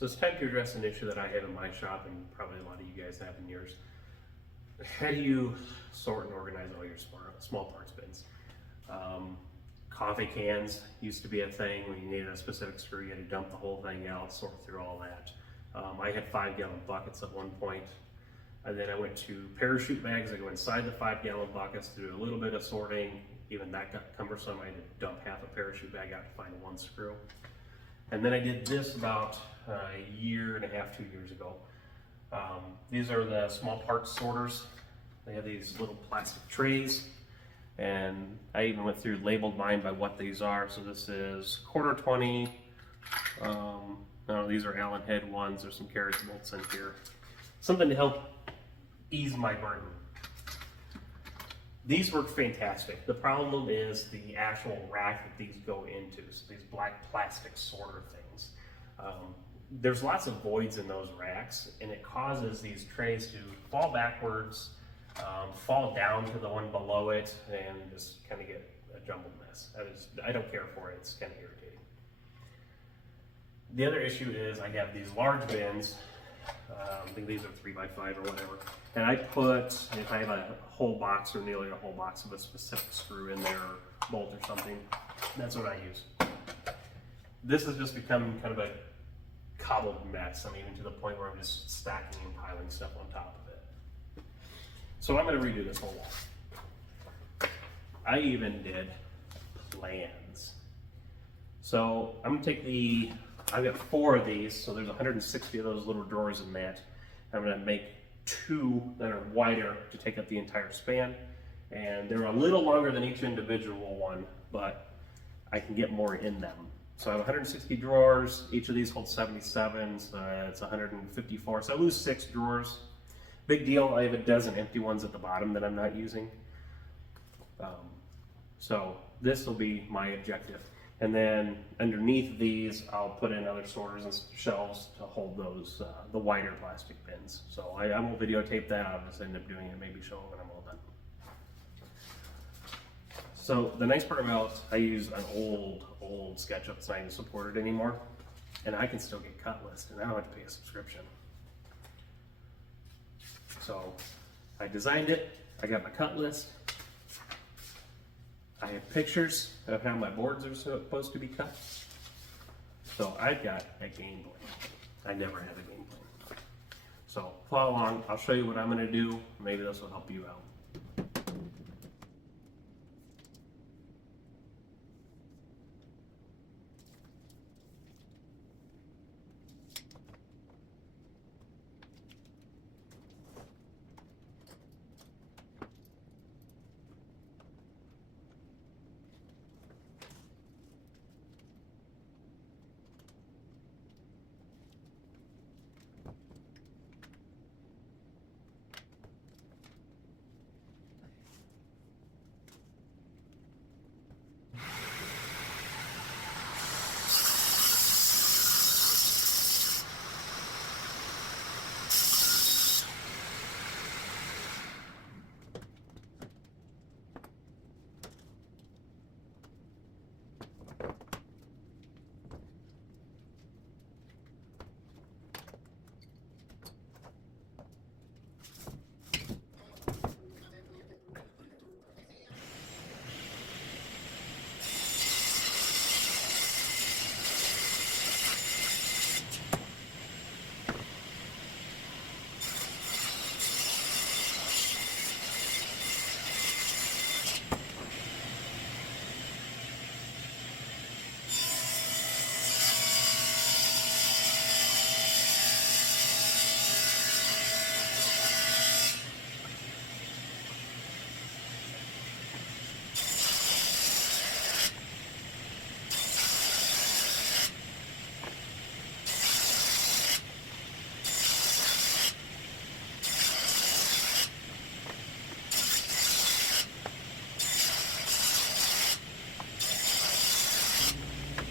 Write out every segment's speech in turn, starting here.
So it's time to address an issue that I have in my shop and probably a lot of you guys have in yours. How do you sort and organize all your small parts bins? Coffee cans used to be a thing when you needed a specific screw, you had to dump the whole thing out, sort through all that. I had 5-gallon buckets at one point, and then I went to parachute bags that go inside the 5-gallon buckets to do a little bit of sorting. Even that got cumbersome. I had to dump half a parachute bag out to find one screw. And then I did this about a year and a half, 2 years ago. These are the small parts sorters. They have these little plastic trays, and I even went through labeled mine by what these are. So this is 1/4 20. No, these are Allen head ones. There's some carrots bolts in here. Something to help ease my burden. These work fantastic. The problem is the actual rack that these go into. So these black plastic sorter things. There's lots of voids in those racks, and it causes these trays to fall backwards, fall down to the one below it, and just kind of get a jumbled mess. I don't care for it. It's kind of irritating. The other issue is I have these large bins. I think these are 3x5 or whatever. And I put, if I have a whole box or nearly a whole box of a specific screw in there, or bolt or something, that's what I use. This has just become kind of a cobbled mess. I mean, even to the point where I'm just stacking and piling stuff on top of it. So I'm going to redo this whole wall. I even did plans. So I'm going to take I've got 4 of these, so there's 160 of those little drawers in that. I'm going to make 2 that are wider to take up the entire span, and they're a little longer than each individual one, but I can get more in them. So I have 160 drawers. Each of these holds 77, so it's 154. So I lose 6 drawers. Big deal. I have a dozen empty ones at the bottom that I'm not using. So this will be my objective. And then underneath these, I'll put in other sorters and shelves to hold those, the wider plastic bins. So I won't videotape that. I'll just end up doing it, maybe show it when I'm all done. So the nice part about, I use an old SketchUp that's not even supported anymore, and I can still get cut list, and I don't have to pay a subscription. So I designed it, I got my cut list, I have pictures of how my boards are supposed to be cut. So I've got a game plan. I never have a game plan. So follow along, I'll show you what I'm gonna do. Maybe this will help you out.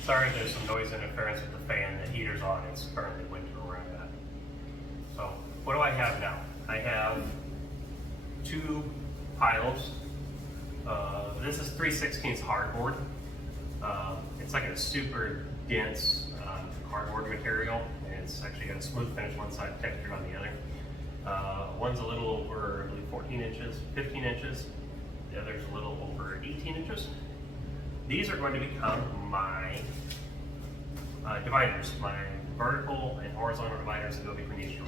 Sorry, there's some noise interference with the fan. The heater's on. It's currently winter where I'm at. So what do I have now? I have 2 piles. This is 3/16 hardboard. It's like a super dense cardboard material, and It's actually got a smooth finish one side, textured on the other. One's a little over, I believe, 14 inches, 15 inches. The other's a little over 18 inches. These are going to become my dividers, my vertical and horizontal dividers that go between each door.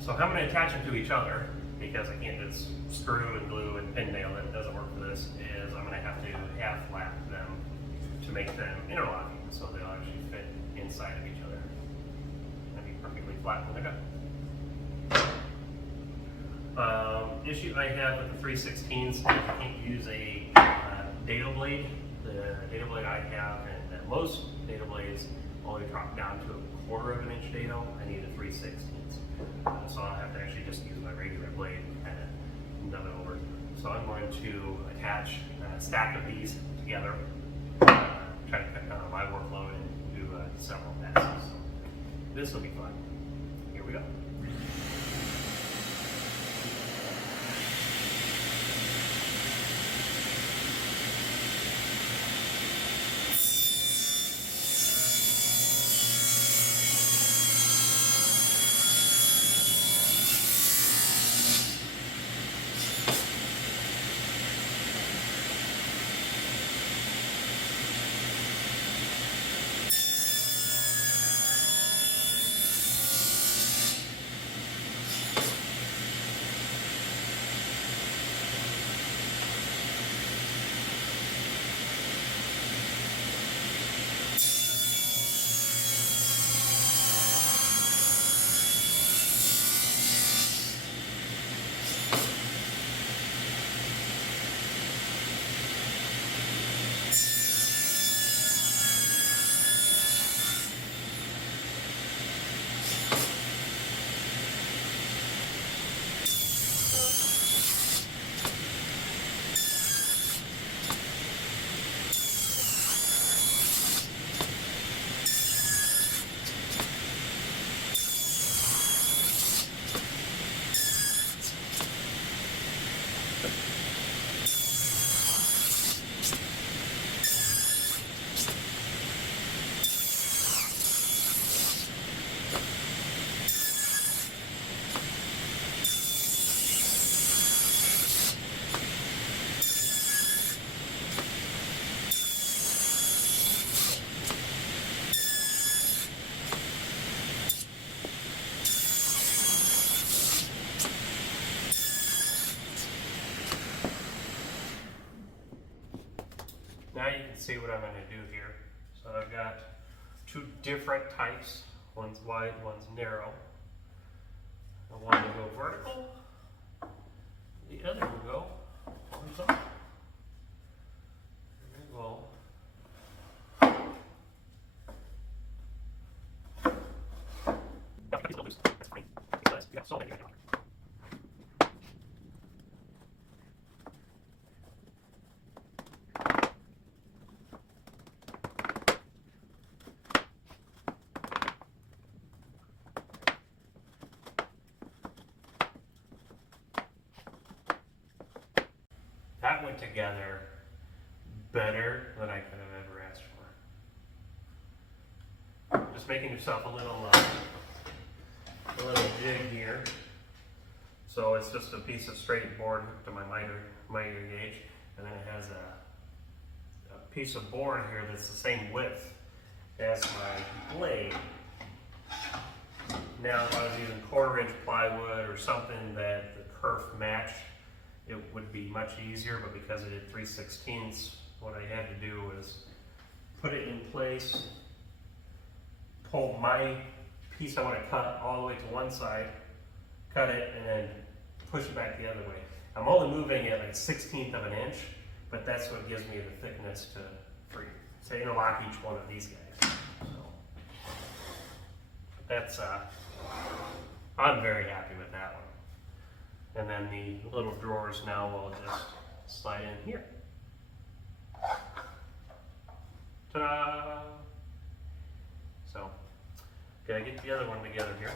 So how I'm going to attach them to each other, because I can't just screw and glue and pin nail it, doesn't work for this, is I'm going to have to half lap them to make them interlocking so they'll actually fit inside of each other and be perfectly flat when they're done. Issue I have with the 3/16s is I can't use a dado blade. The dado blade I have, and most dado blades only drop down to 1/4 of an inch dado. I need a 3/16. So I'll have to actually just use my regular blade and nub it over. So I'm going to attach a stack of these together, try to cut down on my workload and do several passes. So this will be fun. Here we go. Now you can see what I'm going to do here. So I've got two different types. One's wide, one's narrow. The one will go vertical. The other will go horizontal. There we go. That went together better than I could have ever asked for. Just making yourself a little jig here. So it's just a piece of straight board hooked to my miter gauge, and then it has a piece of board here that's the same width as my blade. Now, if I was using 1/4 inch plywood or something that the kerf matched, it would be much easier, but because I did 3/16, what I had to do was put it in place, pull my piece I want to cut all the way to one side, cut it, and then push it back the other way. I'm only moving it like 1/16 of an inch, but that's what gives me the thickness to interlock each one of these guys. So that's I'm very happy with that one. And then the little drawers now will just slide in here. Ta-da! So, gotta get the other one together here.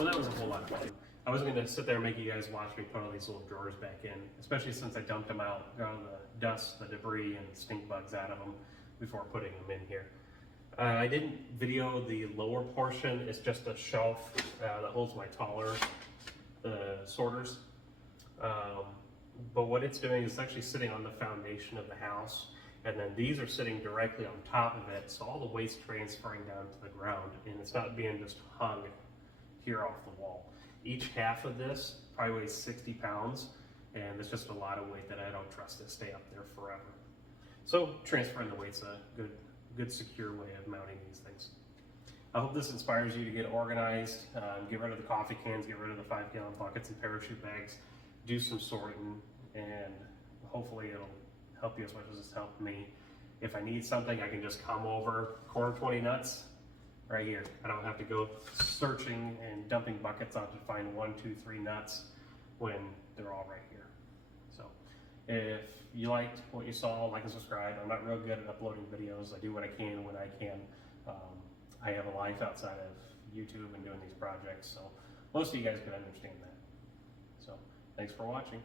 Well, that was a whole lot of fun. I wasn't going to sit there and make you guys watch me put all these little drawers back in, especially since I dumped them out, got all the dust, the debris, and stink bugs out of them before putting them in here. I didn't video the lower portion. It's just a shelf that holds my taller sorters. But what it's doing is actually sitting on the foundation of the house, and then these are sitting directly on top of it, so all the waste transferring down to the ground, and it's not being just hung here off the wall. Each half of this probably weighs 60 pounds, and it's just a lot of weight that I don't trust to stay up there forever. So transferring the weight's a good secure way of mounting these things. I hope this inspires you to get organized, get rid of the coffee cans, get rid of the 5-gallon buckets and parachute bags, do some sorting, and hopefully it'll help you as much as it's helped me. If I need something, I can just come over, corner 20 nuts, right here. I don't have to go searching and dumping buckets out to find 1, 2, 3 nuts when they're all right here. So if you liked what you saw, like and subscribe. I'm not real good at uploading videos. I do what I can when I can. I have a life outside of YouTube and doing these projects, so most of you guys can understand that. So thanks for watching.